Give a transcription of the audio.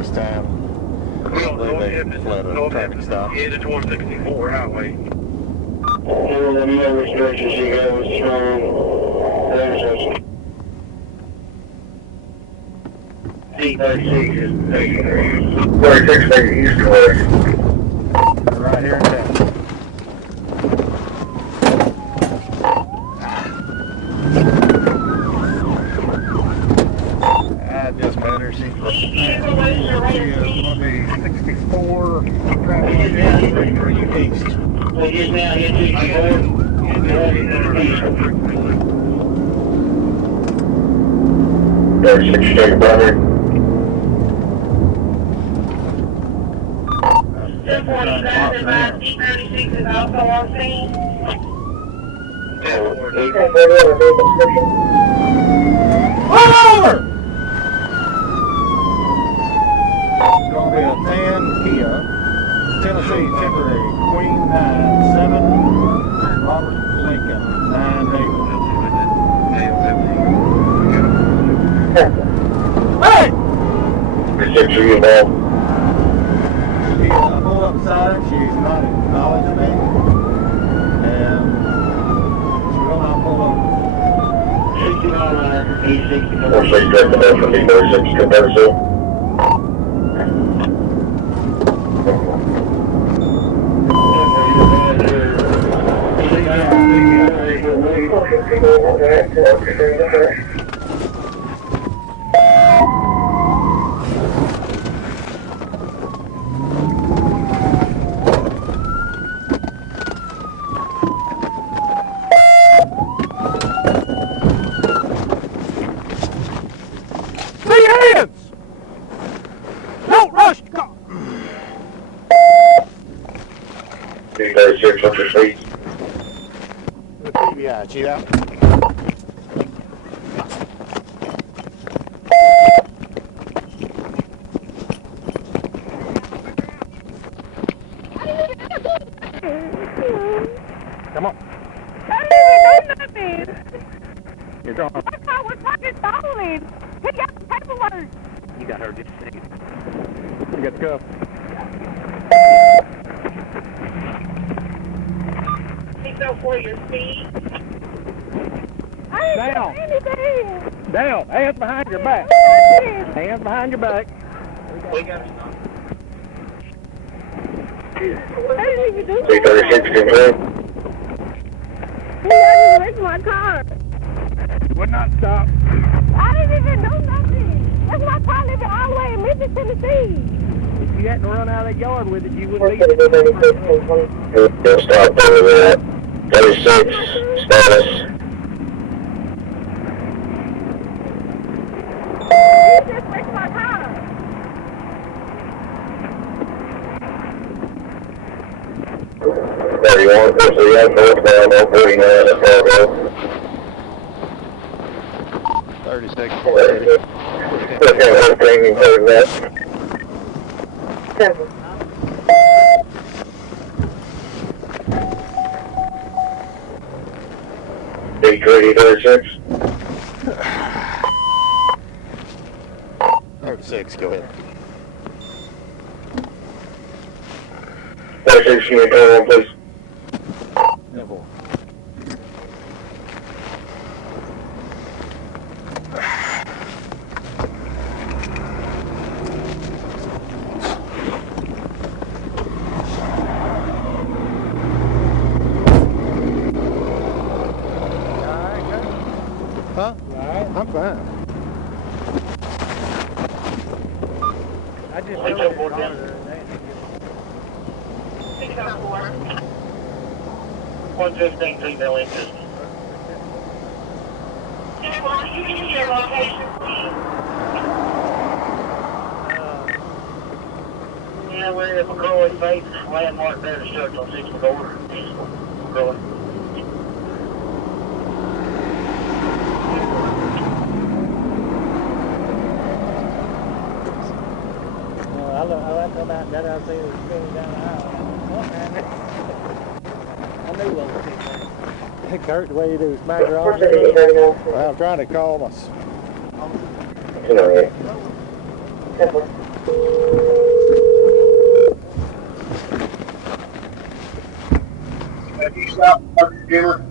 this time. I believe they fled a traffic stop. Yeah, it's 164 highway. All the other stretches he goes through. There's a T.V.I. is stationary. 46 maybe east to west. Right here in town. Just better see. It's going to be 64 traffic east. We just now hit 64. There's 16 brother. 245 and 5T36 is also on scene. Pull over! It's going to be a tan Kia, Tennessee temporary, Queen 97, Robert Lincoln 98. Hey! Six are you involved? She pulled up beside her, she's not acknowledging me, and she will not pull over. 69, he's 64. Or she's driving up from D36 to 32. D36, what's your speed? The T.V.I, cheat out. Come on. I didn't even know nothing. You're going. My car was fucking stolen. He got the paperwork. You got her just a second. You got the cuff. Please go for your speed. I didn't Down. do anything. Down. Hands behind your back. Nothing. Hands behind your back. We got it. I didn't even do D36 anything. confirmed. He just wrecked my car. You would not stop. I didn't even know nothing. That's my car living all the way in Memphis, Tennessee. If you hadn't run out of that yard with it, you wouldn't be. Don't stop doing that. 36, status. He just wrecked my car. 31, pushing up, northbound, 149, that's all go. 36. Okay, one thing, you heard that. D36. 36, go ahead. 36, can you turn on, please? No more. Huh? I'm fine. I just know it's harder. 604. 115, 3 mil inches. You can see your location, please. Yeah, we're at McCrory Base, landmark there to start on 64. McCrory. I like come out that I see it spinning down the aisle. I knew what was in there. Kurt, the way you do, smack her on the Well, I'm trying to call us. You know, yeah. Have you stopped, Jimmer?